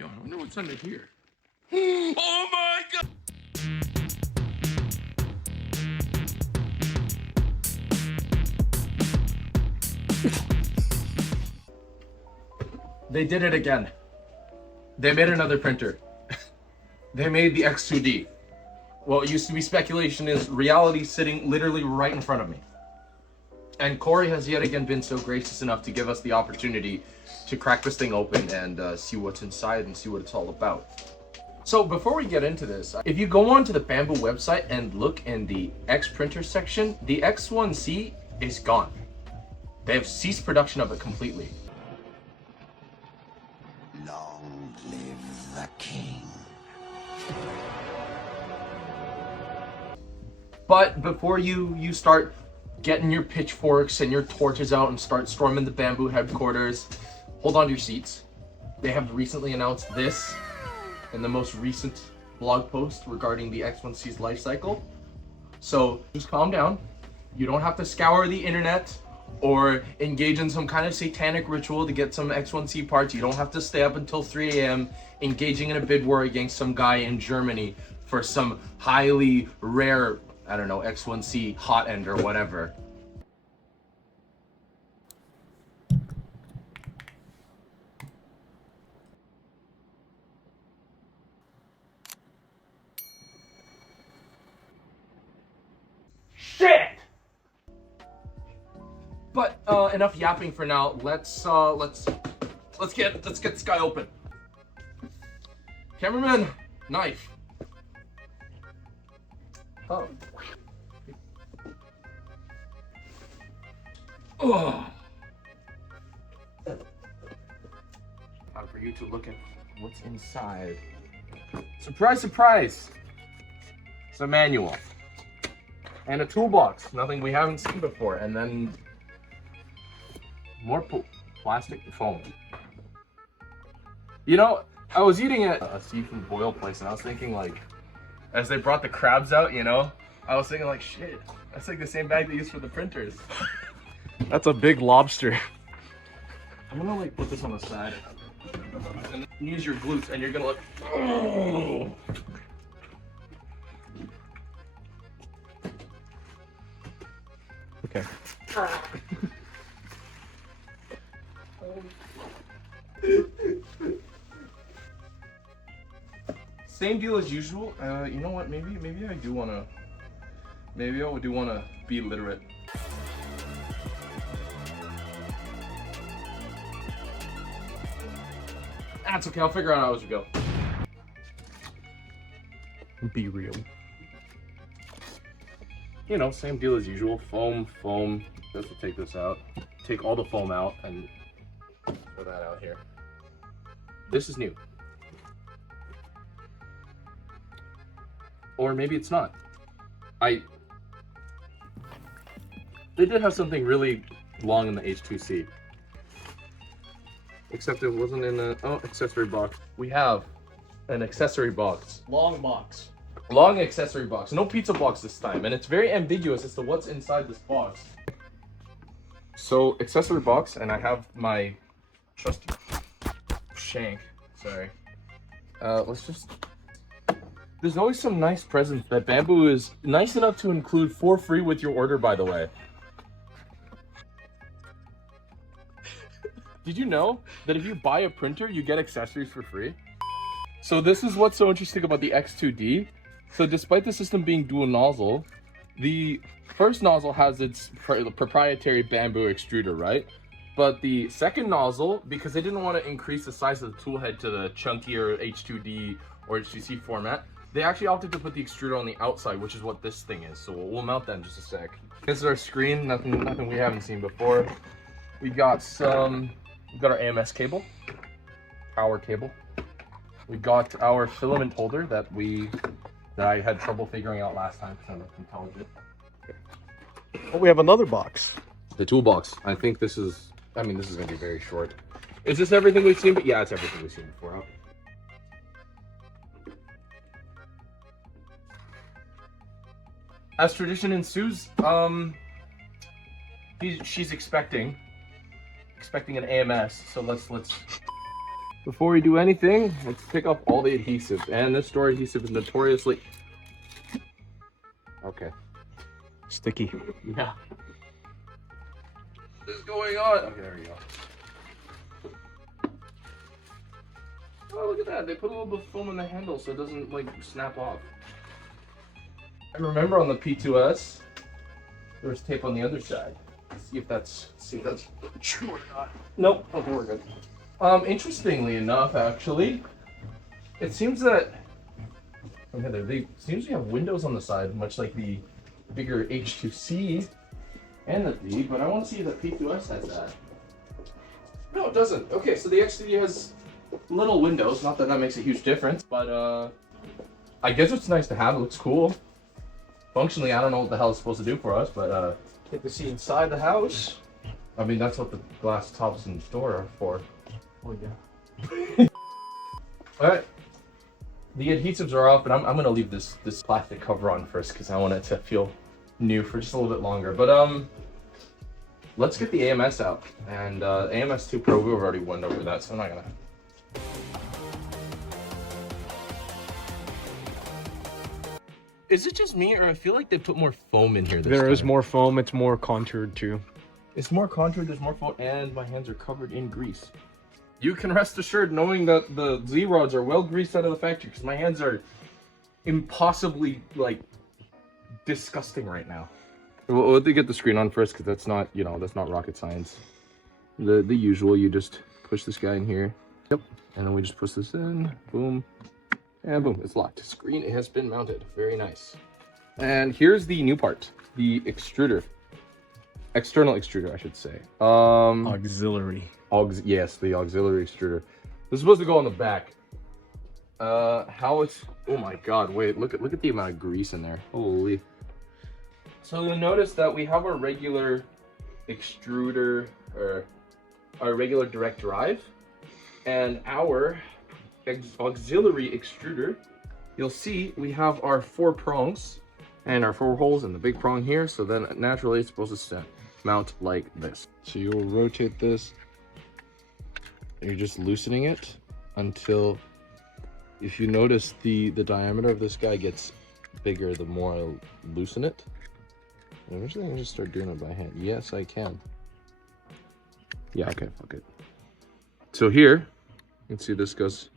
Yo, I wonder what's under here. Oh my god! They did it again. They made another printer. They made the X2D. What used to be speculation is reality sitting literally right in front of me. And Corey has yet again been so gracious enough to give us the opportunity to crack this thing open and see what's inside and see what it's all about. So before we get into this, if you go onto the Bambu website and look in the X printer section, the X1C is gone. They have ceased production of it completely. Long live the king. But before you start getting your pitchforks and your torches out and start storming the Bambu headquarters, hold on to your seats. They have recently announced this in the most recent blog post regarding the X1C's life cycle. So just calm down. You don't have to scour the internet or engage in some kind of satanic ritual to get some X1C parts. You don't have to stay up until 3 a.m. engaging in a bid war against some guy in Germany for some highly rare, I don't know, X1C hot end or whatever. Shit! But enough yapping for now. Let's get this guy open. Cameraman, knife. Oh. Oh. Time for you to look at what's inside. Surprise, surprise! It's a manual. And a toolbox, nothing we haven't seen before. And then more plastic foam. You know, I was eating at a seafood boil place and I was thinking like, as they brought the crabs out, you know, I was thinking like, shit, that's like the same bag they use for the printers. That's a big lobster. I'm gonna like put this on the side and use your glutes and you're gonna look, oh. Okay. Same deal as usual. You know what? Maybe I do wanna. Maybe I do wanna be literate. That's okay. I'll figure out how as we go. Be real. You know, same deal as usual. Foam. Just to take this out. Take all the foam out and throw that out here. This is new. Or maybe it's not. They did have something really long in the H2C. Except it wasn't in the accessory box. We have an accessory box. Long box. Long accessory box. No pizza box this time. And it's very ambiguous as to what's inside this box. So, accessory box, and I have my trusty shank. Sorry. Let's just... There's always some nice presents that Bambu is nice enough to include for free with your order, by the way. Did you know that if you buy a printer, you get accessories for free? So this is what's so interesting about the X2D. So despite the system being dual nozzle, the first nozzle has its proprietary Bambu extruder, right? But the second nozzle, because they didn't want to increase the size of the tool head to the chunkier H2D or H2C format, they actually opted to put the extruder on the outside, which is what this thing is. So we'll mount that in just a sec. This is our screen, nothing we haven't seen before. We've got our AMS cable, power cable. We got our filament holder that I had trouble figuring out last time because I'm intelligent. Oh, we have another box. The toolbox. I think this is gonna be very short. Is this everything we've seen? But yeah, it's everything we've seen before. Huh? As tradition ensues, she's expecting an AMS. So let's before we do anything, let's pick up all the adhesive. And this store adhesive is notoriously... Okay. Sticky. Yeah. What is going on? Okay, there we go. Oh, look at that. They put a little bit of foam in the handle so it doesn't, like, snap off. I remember on the P2S, there was tape on the other side. See if that's true or not. Nope. Okay, we're good. Interestingly enough, actually, it seems that they seems to have windows on the side, much like the bigger H2C and the D, but I want to see if the P2S has that. No, it doesn't. Okay, so the X2D has little windows. Not that that makes a huge difference, but I guess it's nice to have. It looks cool. Functionally, I don't know what the hell it's supposed to do for us, but get to see inside the house. I mean, that's what the glass tops in the store are for. Oh yeah. All right. The adhesives are off, but I'm gonna leave this plastic cover on first because I want it to feel new for just a little bit longer. But let's get the AMS out. And AMS 2 Pro, we've already went over that, so I'm not gonna. Is it just me, or I feel like they put more foam in here this time? There is more foam. It's more contoured too. It's more contoured, there's more foam, and my hands are covered in grease. You can rest assured knowing that the Z-rods are well greased out of the factory, because my hands are impossibly, like, disgusting right now. We'll have to get the screen on first, because that's not, you know, that's not rocket science. The usual, you just push this guy in here. Yep. And then we just push this in, boom, and boom, it's locked. Screen has been mounted, very nice. And here's the new part, the extruder. External extruder, I should say. Auxiliary. Yes, the auxiliary extruder. This is supposed to go on the back. How it's... Oh my god, wait, look at the amount of grease in there. Holy. So you'll notice that we have our regular extruder, or our regular direct drive, and our auxiliary extruder. You'll see we have our 4 prongs and our 4 holes in the big prong here, so then naturally it's supposed to mount like this. So you will rotate this. You're just loosening it until, if you notice, the diameter of this guy gets bigger the more I loosen it. And eventually I can just start doing it by hand. Yes, I can. Yeah, okay, fuck it. So here, you can see this goes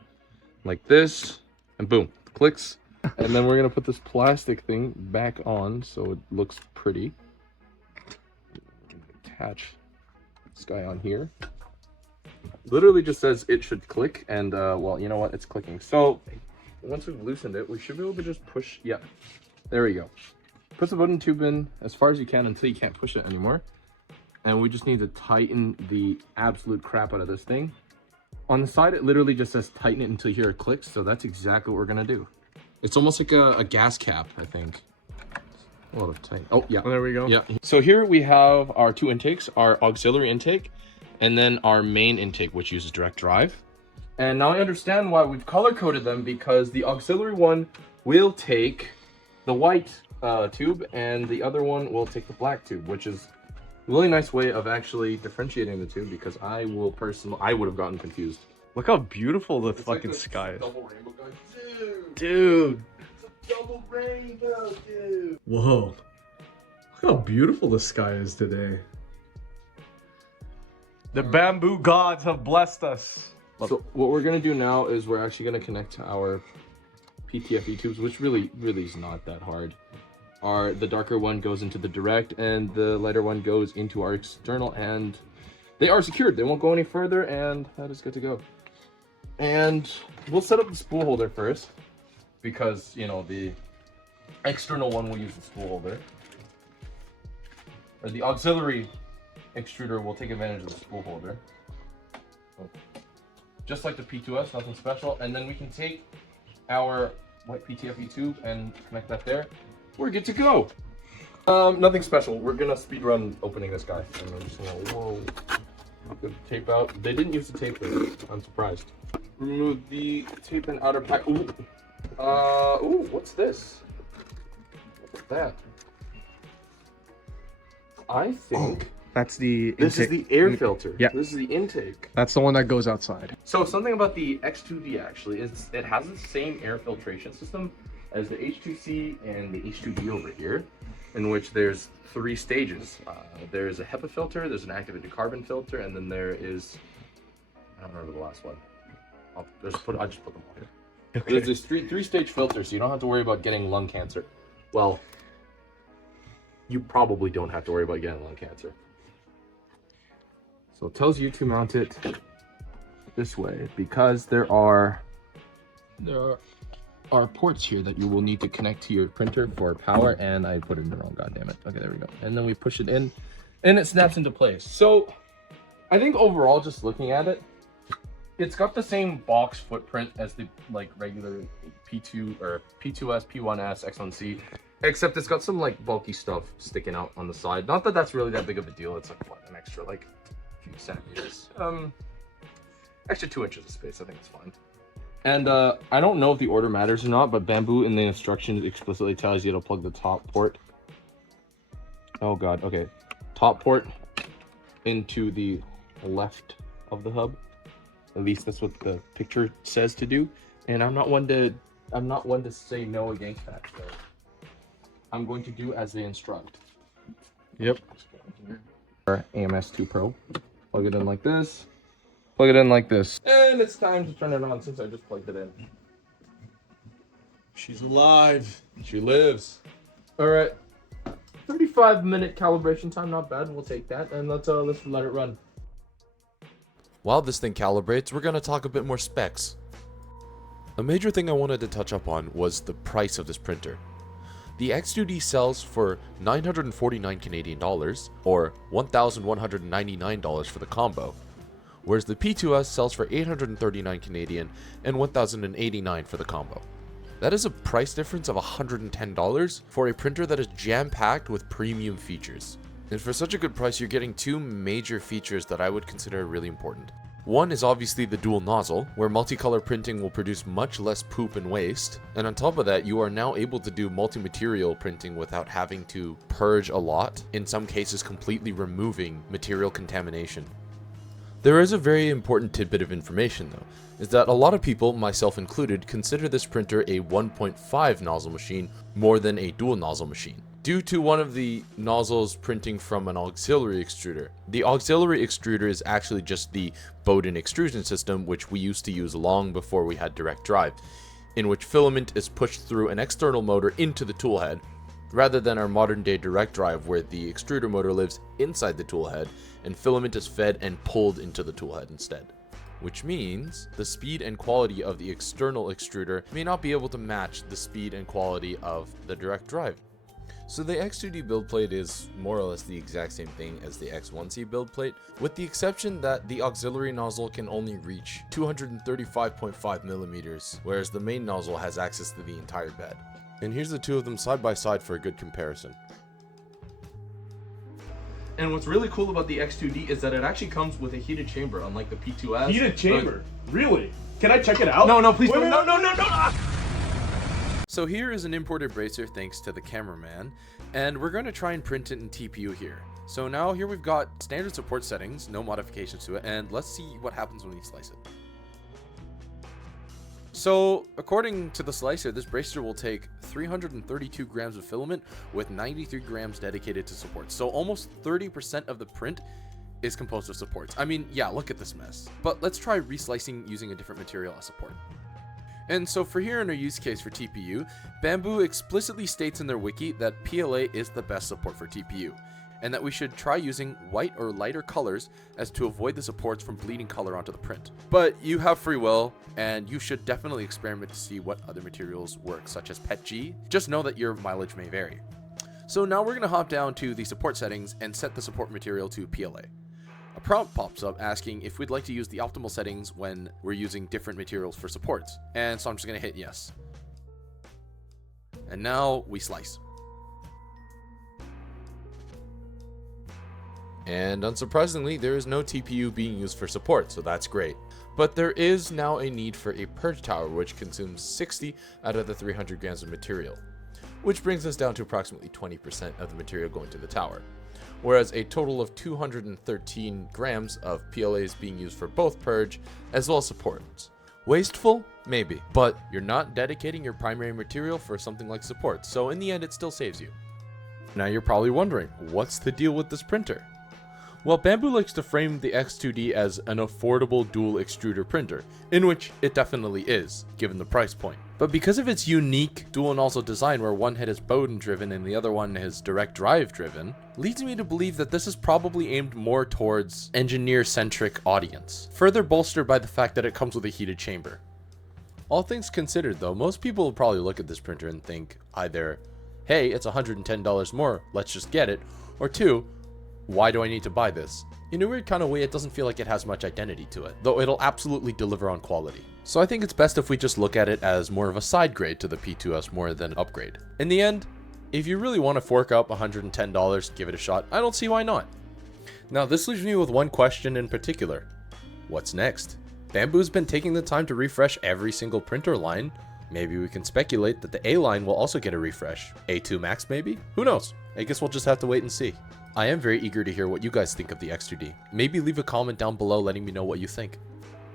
like this, and boom, clicks. And then we're gonna put this plastic thing back on so it looks pretty. Attach this guy on here. Literally just says it should click, and well, you know what, it's clicking. So once we've loosened it, we should be able to just push. Yeah, there we go. Push the button tube in as far as you can until you can't push it anymore, and we just need to tighten the absolute crap out of this thing. On the side, it literally just says tighten it until you hear it clicks, so that's exactly what we're gonna do. It's almost like a gas cap, I think. A lot of tight. Oh yeah, there we go. Yeah. So here we have our 2 intakes, our auxiliary intake, and then our main intake, which uses direct drive. And now I understand why we've color-coded them, because the auxiliary one will take the white tube, and the other one will take the black tube, which is a really nice way of actually differentiating the two, because I would have gotten confused. Look how beautiful the fucking like sky is. Double rainbow going, Dude. It's a double rainbow, dude. Whoa. Look how beautiful the sky is today. The Bambu gods have blessed us. So what we're gonna do now is we're actually gonna connect to our PTFE tubes, which really is not that hard. The darker one goes into the direct, and the lighter one goes into our external, and they are secured. They won't go any further, and that is good to go. And we'll set up the spool holder first, because, you know, the external one will use the spool holder. Or the auxiliary extruder will take advantage of the spool holder. Just like the P2S, nothing special. And then we can take our white PTFE tube and connect that there. We're good to go. Nothing special. We're gonna speed run opening this guy. And I'm just gonna, whoa, get the tape out. They didn't use the tape there. I'm surprised. Remove the tape and outer pack. Ooh. Ooh, what's this? What's that? I think That's the this is intake. the air filter. Yeah. This is the intake. That's the one that goes outside. So something about the X2D actually is it has the same air filtration system as the H2C and the H2D over here, in which there's 3 stages. There's a HEPA filter, there's an activated carbon filter, and then there is, I don't remember the last one. I'll just put them all here. Okay. There's this three-stage filter, so you don't have to worry about getting lung cancer. Well, you probably don't have to worry about getting lung cancer. So it tells you to mount it this way because there are ports here that you will need to connect to your printer for power, and I put it in the wrong, goddammit. Okay, there we go. And then we push it in and it snaps into place. So I think overall, just looking at it, it's got the same box footprint as the like regular P2 or P2S, P1S, X1C, except it's got some like bulky stuff sticking out on the side. Not that that's really that big of a deal. It's like what, an extra like few centimeters, extra 2 inches of space. I think it's fine. And I don't know if the order matters or not, but Bambu in the instructions explicitly tells you to plug the top port. Oh god, okay. Top port into the left of the hub. At least that's what the picture says to do. And I'm not one to say no against that. So I'm going to do as they instruct. Yep. AMS2 Pro. Plug it in like this. Plug it in like this. And it's time to turn it on since I just plugged it in. She's alive. She lives. All right. 35-minute calibration time, not bad. We'll take that, and let's let it run. While this thing calibrates, we're going to talk a bit more specs. A major thing I wanted to touch up on was the price of this printer. The X2D sells for 949 Canadian dollars, or $1,199 for the combo, whereas the P2S sells for 839 Canadian and 1,089 for the combo. That is a price difference of $110 for a printer that is jam-packed with premium features. And for such a good price, you're getting 2 major features that I would consider really important. One is obviously the dual nozzle, where multicolor printing will produce much less poop and waste, and on top of that, you are now able to do multi-material printing without having to purge a lot, in some cases completely removing material contamination. There is a very important tidbit of information though, is that a lot of people, myself included, consider this printer a 1.5 nozzle machine more than a dual nozzle machine, due to one of the nozzles printing from an auxiliary extruder. The auxiliary extruder is actually just the Bowden extrusion system, which we used to use long before we had direct drive, in which filament is pushed through an external motor into the tool head, rather than our modern day direct drive where the extruder motor lives inside the tool head and filament is fed and pulled into the tool head instead. Which means the speed and quality of the external extruder may not be able to match the speed and quality of the direct drive. So the X2D build plate is more or less the exact same thing as the X1C build plate, with the exception that the auxiliary nozzle can only reach 235.5 millimeters, whereas the main nozzle has access to the entire bed. And here's the 2 of them side by side for a good comparison. And what's really cool about the X2D is that it actually comes with a heated chamber, unlike the P2S. Heated chamber? Really? Can I check it out? No, please Wait, don't. no. So here is an imported bracer thanks to the cameraman, and we're going to try and print it in TPU here. So now here we've got standard support settings, no modifications to it, and let's see what happens when we slice it. So according to the slicer, this bracer will take 332 grams of filament with 93 grams dedicated to supports. So almost 30% of the print is composed of supports. I mean, yeah, look at this mess. But let's try reslicing using a different material as support. And so for here in our use case for TPU, Bambu explicitly states in their wiki that PLA is the best support for TPU, and that we should try using white or lighter colors as to avoid the supports from bleeding color onto the print. But you have free will, and you should definitely experiment to see what other materials work, such as PETG. Just know that your mileage may vary. So now we're going to hop down to the support settings and set the support material to PLA. A prompt pops up asking if we'd like to use the optimal settings when we're using different materials for supports. And so I'm just going to hit yes. And now we slice. And unsurprisingly, there is no TPU being used for support, so that's great. But there is now a need for a purge tower, which consumes 60 out of the 300 grams of material, which brings us down to approximately 20% of the material going to the tower. whereas a total of 213 grams of PLA is being used for both purge as well as supports. Wasteful? Maybe, but you're not dedicating your primary material for something like support, so in the end it still saves you. Now you're probably wondering, what's the deal with this printer? Well, Bambu likes to frame the X2D as an affordable dual extruder printer, in which it definitely is, given the price point. But because of its unique dual nozzle design where one head is Bowden driven and the other one is direct drive driven, leads me to believe that this is probably aimed more towards engineer-centric audience, further bolstered by the fact that it comes with a heated chamber. All things considered though, most people will probably look at this printer and think either, hey, it's $110 more, let's just get it, or two, why do I need to buy this? In a weird kind of way, it doesn't feel like it has much identity to it, though it'll absolutely deliver on quality. So I think it's best if we just look at it as more of a side grade to the P2S more than an upgrade. In the end, if you really want to fork up $110, give it a shot, I don't see why not. Now this leaves me with one question in particular. What's next? Bambu's been taking the time to refresh every single printer line. Maybe we can speculate that the A line will also get a refresh. A2 Max maybe? Who knows? I guess we'll just have to wait and see. I am very eager to hear what you guys think of the X2D. Maybe leave a comment down below letting me know what you think.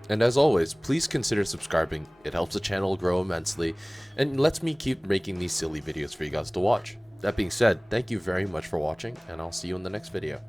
And as always, please consider subscribing. It helps the channel grow immensely and lets me keep making these silly videos for you guys to watch. That being said, thank you very much for watching, and I'll see you in the next video.